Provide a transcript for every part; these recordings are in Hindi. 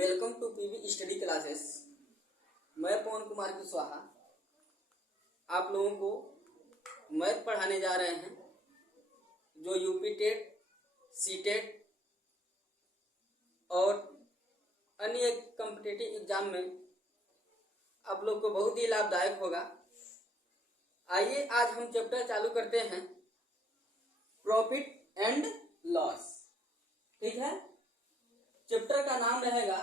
Welcome to PV study classes. मैं पवन कुमार कुशवाहा आप लोगों को मैथ पढ़ाने जा रहे हैं, जो यूपी टेट, सीटेट और अन्य कॉम्पिटिटिव एग्जाम में आप लोग को बहुत ही लाभदायक होगा। आइए आज हम चैप्टर चालू करते हैं, प्रॉफिट एंड लॉस। ठीक है, चैप्टर का नाम रहेगा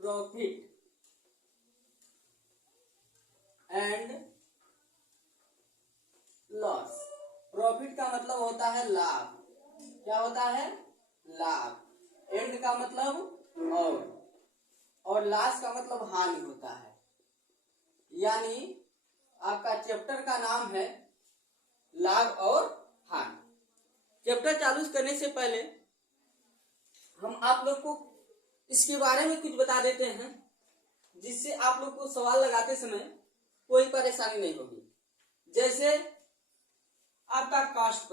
प्रॉफिट एंड लॉस। प्रॉफिट का मतलब होता है लाभ। क्या होता है? लाभ। एंड का मतलब और लॉस का मतलब हानि होता है। यानी आपका चैप्टर का नाम है लाभ और हानि। चैप्टर चालू करने से पहले हम आप लोग को इसके बारे में कुछ बता देते हैं, जिससे आप लोग को सवाल लगाते समय कोई परेशानी नहीं होगी। जैसे आपका कॉस्ट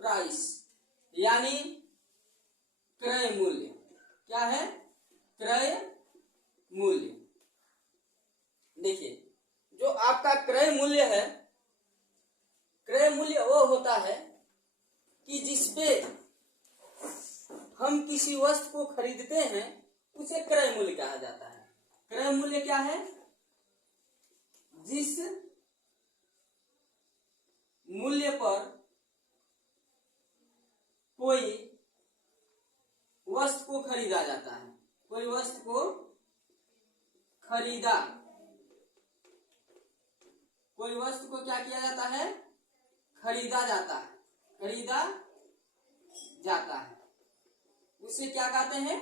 प्राइस यानी क्रय मूल्य। क्या है? क्रय मूल्य। देखिए, जो आपका क्रय मूल्य है, क्रय मूल्य वो होता है कि जिसपे हम किसी वस्तु को खरीदते हैं उसे क्रय मूल्य कहा जाता है। क्रय मूल्य क्या है? जिस मूल्य पर कोई वस्तु को खरीदा जाता है, कोई वस्तु को खरीदा, कोई वस्तु को क्या किया जाता है? खरीदा जाता है, उसे क्या कहते हैं?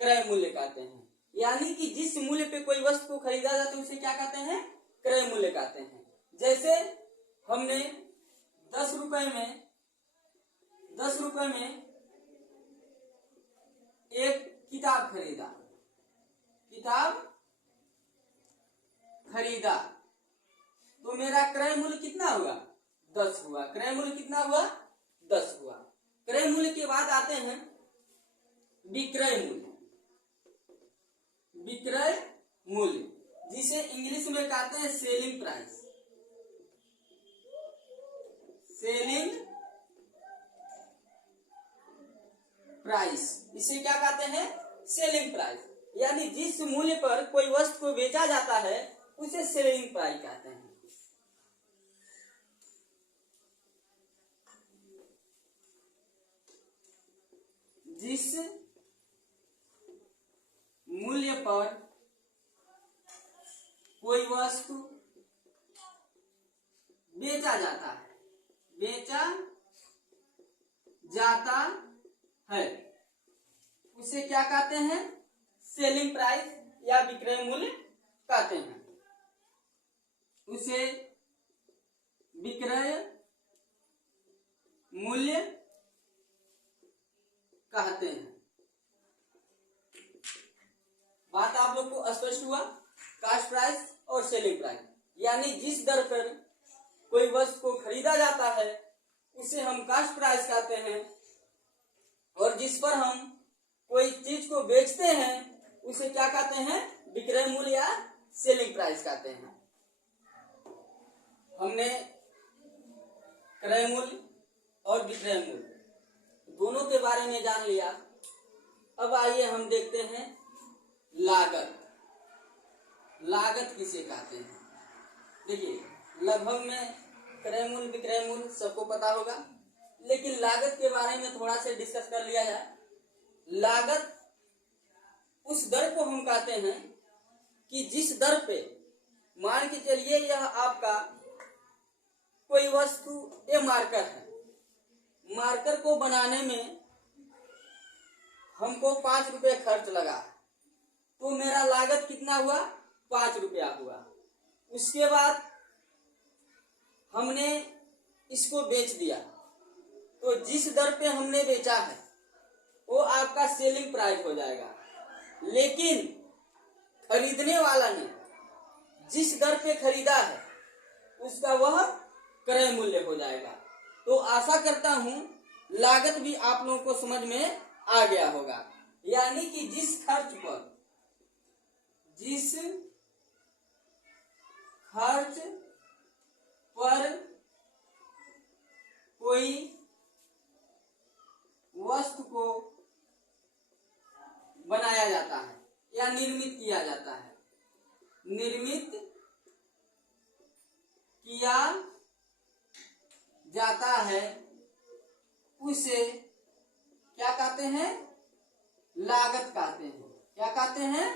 क्रय मूल्य कहते हैं। यानी कि जिस मूल्य पे कोई वस्तु को खरीदा जाता है उसे क्या कहते हैं? क्रय मूल्य कहते हैं। जैसे हमने 10 रुपए में एक किताब खरीदा तो मेरा क्रय मूल्य कितना हुआ? 10 हुआ। क्रय मूल्य कितना हुआ? 10 हुआ। क्रय मूल्य के बाद आते हैं विक्रय मूल्य, जिसे इंग्लिश में कहते हैं सेलिंग प्राइस। इसे क्या कहते हैं? Selling price. यानी जिस मूल्य पर कोई वस्तु को बेचा जाता है उसे सेलिंग प्राइस कहते हैं। जिस मूल्य पर कोई वस्तु बेचा जाता है उसे क्या कहते हैं? सेलिंग प्राइस या विक्रय मूल्य कहते हैं। उसे विक्रय मूल्य कहते हैं। बात आप लोग को स्पष्ट हुआ? कॉस्ट प्राइस और सेलिंग प्राइस यानी जिस दर पर कोई वस्तु को खरीदा जाता है उसे हम कॉस्ट प्राइस कहते हैं, और जिस पर हम कोई चीज को बेचते हैं उसे क्या कहते हैं? विक्रय मूल्य या सेलिंग प्राइस कहते हैं। हमने क्रय मूल्य और विक्रय मूल्य दोनों के बारे में जान लिया। अब आइए हम देखते हैं लागत किसे कहते हैं। देखिए, लगभग में क्रय मूल्य विक्रय मूल्य सबको पता होगा, लेकिन लागत के बारे में थोड़ा सा डिस्कस कर लिया जाए। लागत उस दर को हम कहते हैं कि जिस दर पे, मान के चलिए यह आपका कोई वस्तु, ये मार्कर है, मार्कर को बनाने में हमको 5 रुपये खर्च लगा, तो मेरा लागत कितना हुआ? 5 रुपया हुआ। उसके बाद हमने इसको बेच दिया, तो जिस दर पे हमने बेचा है वो आपका सेलिंग प्राइस हो जाएगा। लेकिन खरीदने वाला ने जिस दर पे खरीदा है उसका वह क्रय मूल्य हो जाएगा। तो आशा करता हूं लागत भी आप लोगों को समझ में आ गया होगा। यानी कि जिस खर्च पर कोई वस्तु को बनाया जाता है या निर्मित किया जाता है, निर्मित किया जाता है, उसे क्या कहते हैं? लागत कहते हैं। क्या कहते हैं?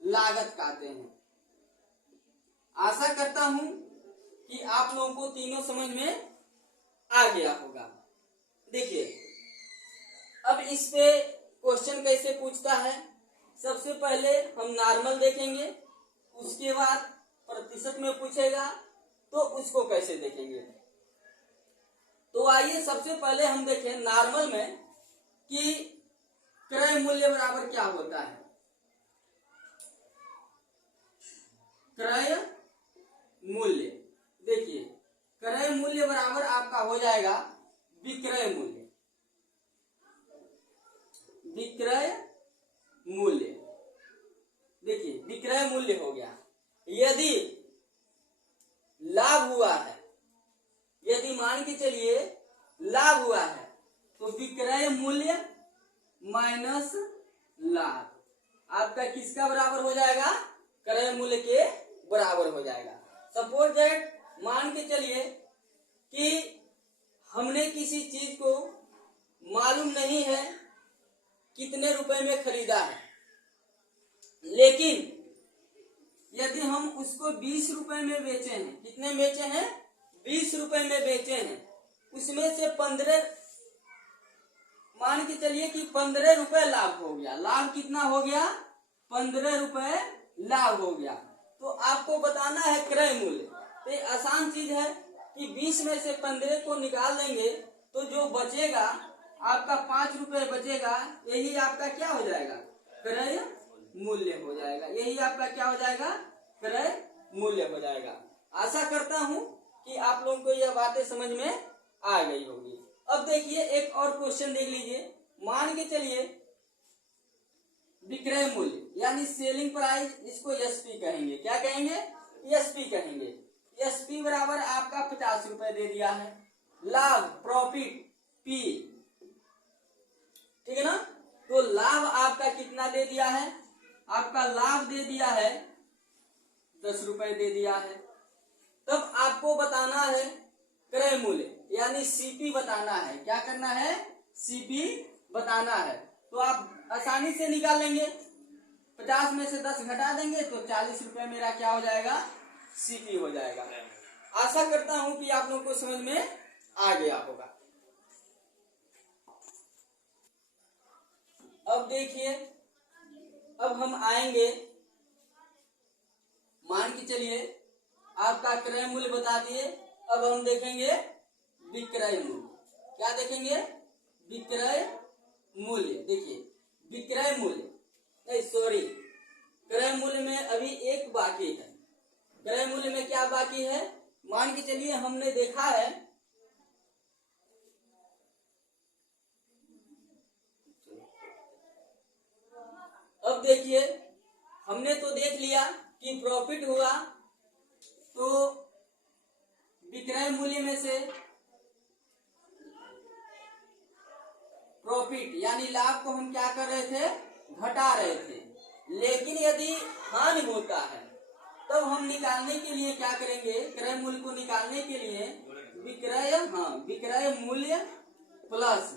लागत कहते हैं। आशा करता हूं कि आप लोगों को तीनों समझ में आ गया होगा। देखिए अब इस पे क्वेश्चन कैसे पूछता है। सबसे पहले हम नॉर्मल देखेंगे, उसके बाद प्रतिशत में पूछेगा तो उसको कैसे देखेंगे। तो आइए सबसे पहले हम देखें नॉर्मल में कि क्रय मूल्य बराबर क्या होता है। क्रय मूल्य, देखिए क्रय मूल्य बराबर आपका हो जाएगा विक्रय मूल्य। विक्रय मूल्य, देखिए विक्रय मूल्य हो गया। यदि लाभ हुआ है, यदि मान के चलिए लाभ हुआ है तो विक्रय मूल्य माइनस लाभ आपका किसका बराबर हो जाएगा? क्रय मूल्य के बराबर हो जाएगा। सपोज दैट मान के चलिए कि हमने किसी चीज को मालूम नहीं है कितने रुपए में खरीदा है, लेकिन यदि हम उसको 20 रुपए में बेचे हैं, कितने बेचे हैं? 20 रुपए में बेचे हैं, उसमें से 15 मान के चलिए कि 15 रुपए लाभ हो गया। लाभ कितना हो गया? 15 रुपए लाभ हो गया। तो आपको बताना है क्रय मूल्य। तो ये आसान चीज है कि 20 में से 15 को निकाल देंगे तो जो बचेगा आपका 5 रुपए बचेगा, यही आपका क्या हो जाएगा? क्रय मूल्य हो जाएगा। यही आपका क्या हो जाएगा? क्रय मूल्य हो जाएगा। आशा करता हूं कि आप लोगों को यह बातें समझ में आ गई होगी। अब देखिए एक और क्वेश्चन देख लीजिए। मान के चलिए विक्रय मूल्य यानी सेलिंग प्राइस, इसको एसपी कहेंगे। क्या कहेंगे? एसपी कहेंगे। एसपी बराबर आपका 50 रुपए दे दिया है। लाभ प्रॉफिट पी, ठीक है ना। तो लाभ आपका कितना दे दिया है? आपका लाभ दे दिया है 10 रुपए दे दिया है। तब आपको बताना है क्रय मूल्य यानी सीपी बताना है। क्या करना है? सीपी बताना है। तो आप आसानी से निकाल लेंगे। 50 में से 10 घटा देंगे तो 40 रुपए मेरा क्या हो जाएगा? सीपी हो जाएगा। आशा करता हूं कि आप लोगों को समझ में आ गया होगा। अब देखिए, अब हम आएंगे, मान के चलिए आपका क्रय मूल्य बता दिए। अब हम देखेंगे विक्रय मूल्य। क्या देखेंगे? विक्रय मूल्य। देखिए विक्रय मूल्य नहीं, सॉरी, क्रय मूल्य में अभी एक बाकी है। क्रय मूल्य में क्या बाकी है? मान के चलिए हमने देखा है अब देखिए हमने तो देख लिया कि प्रॉफिट हुआ, तो विक्रय मूल्य में से प्रॉफिट यानी लाभ को हम क्या कर रहे थे? घटा रहे थे। लेकिन यदि हानि होता है तब हम निकालने के लिए क्या करेंगे? क्रय मूल्य को निकालने के लिए विक्रय मूल्य प्लस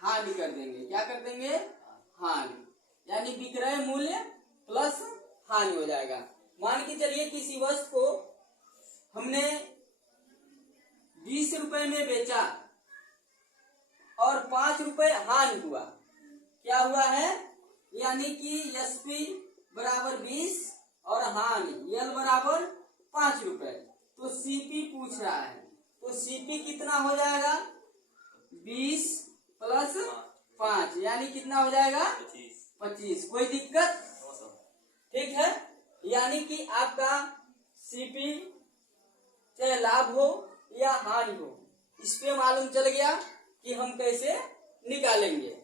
हानि कर देंगे। क्या कर देंगे? हानि, यानी विक्रय मूल्य प्लस हानि हो जाएगा। मान के चलिए किसी वस्तु को हमने 20 रुपए में बेचा और 5 रुपए हानि हुआ। क्या हुआ है? यानी कि एसपी बराबर 20 और हानि एल बराबर 5 रुपए। तो सीपी पूछ रहा है, तो सीपी कितना हो जाएगा? 20 प्लस 5 यानी कितना हो जाएगा? 25। कोई दिक्कत? ठीक है, यानी कि आपका सीपी चाहे लाभ हो या हानि हो, इस पे मालूम चल गया कि हम कैसे निकालेंगे।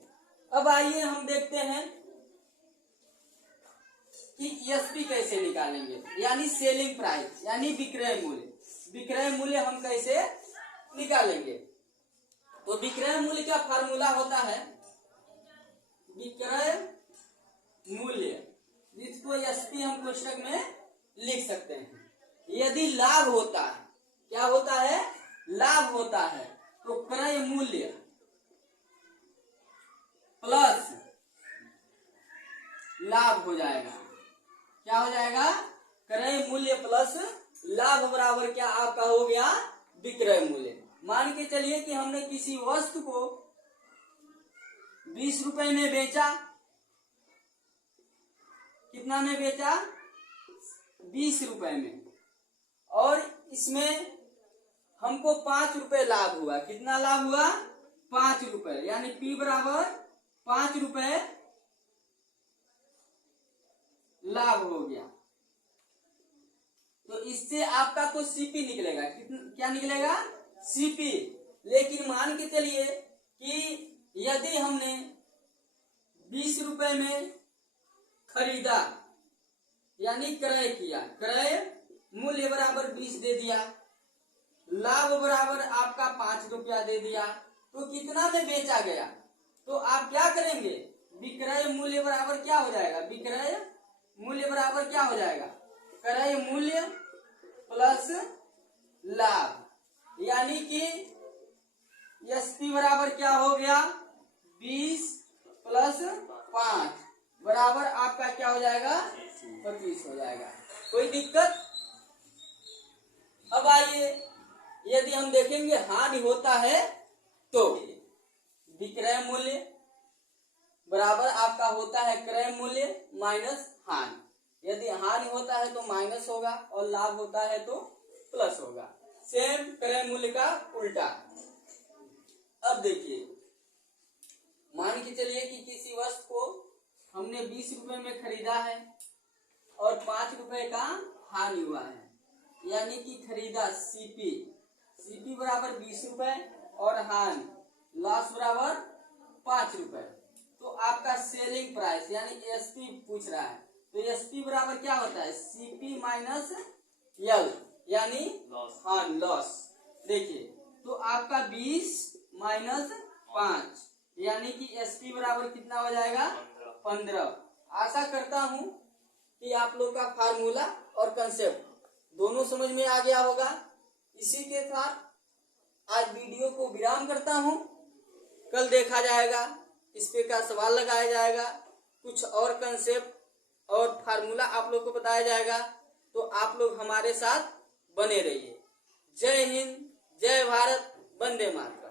अब आइए हम देखते हैं कि एसपी कैसे निकालेंगे, यानी सेलिंग प्राइस, यानी विक्रय मूल्य। विक्रय मूल्य हम कैसे निकालेंगे? तो विक्रय मूल्य का फार्मूला होता है विक्रय मूल्य, जिसको एसपी हम कोष्टक में लिख सकते हैं। यदि लाभ होता है, क्या होता है? लाभ होता है, तो क्रय मूल्य प्लस लाभ हो जाएगा। क्या हो जाएगा? क्रय मूल्य प्लस लाभ बराबर क्या आपका हो गया? विक्रय मूल्य। मान के चलिए कि हमने किसी वस्तु को 20 रुपए में बेचा। कितना में बेचा? 20 रुपए में। और इसमें हमको 5 रुपए लाभ हुआ। कितना लाभ हुआ? 5 रुपए, यानी पी बराबर 5 रुपए लाभ हो गया। तो इससे आपका तो सीपी निकलेगा। क्या निकलेगा? सीपी। लेकिन मान के चलिए कि यदि हमने 20 रुपए में खरीदा, यानी क्रय किया, क्रय मूल्य बराबर 20 दे दिया, लाभ बराबर आपका 5 रुपया दे दिया, तो कितना में बेचा गया? तो आप क्या करेंगे? विक्रय मूल्य बराबर क्या हो जाएगा? विक्रय मूल्य बराबर क्या हो जाएगा? क्रय मूल्य प्लस लाभ, यानी कि एसपी बराबर क्या हो गया? 20 प्लस 5 बराबर आपका क्या हो जाएगा? 25 हो जाएगा। कोई दिक्कत? अब आइए, यदि हम देखेंगे हानि होता है तो विक्रय मूल्य बराबर आपका होता है क्रय मूल्य माइनस हानि। यदि हानि होता है तो माइनस होगा और लाभ होता है तो प्लस होगा। सेम क्रय मूल्य का उल्टा। अब देखिए, मान के चलिए कि किसी वस्तु को हमने 20 रुपए में खरीदा है और 5 रुपए का हानि हुआ है, यानी कि खरीदा सीपी, सीपी बराबर 20 रुपए और हानि लॉस बराबर 5 रुपए। तो आपका सेलिंग प्राइस यानी एसपी पूछ रहा है, तो एसपी बराबर क्या होता है? सीपी माइनस एल, यानी हाँ लॉस। देखिए, तो आपका 20 माइनस 5, यानी कि एसपी बराबर कितना हो जाएगा? 15। आशा करता हूं कि आप लोग का फार्मूला और कंसेप्ट दोनों समझ में आ गया होगा। इसी के साथ आज वीडियो को विराम करता हूं। कल देखा जाएगा, इस पे का सवाल लगाया जाएगा, कुछ और कंसेप्ट और फार्मूला आप लोग को बताया जाएगा। तो आप लोग हमारे साथ बने रहिए। जय हिंद, जय भारत, वंदे मातरम।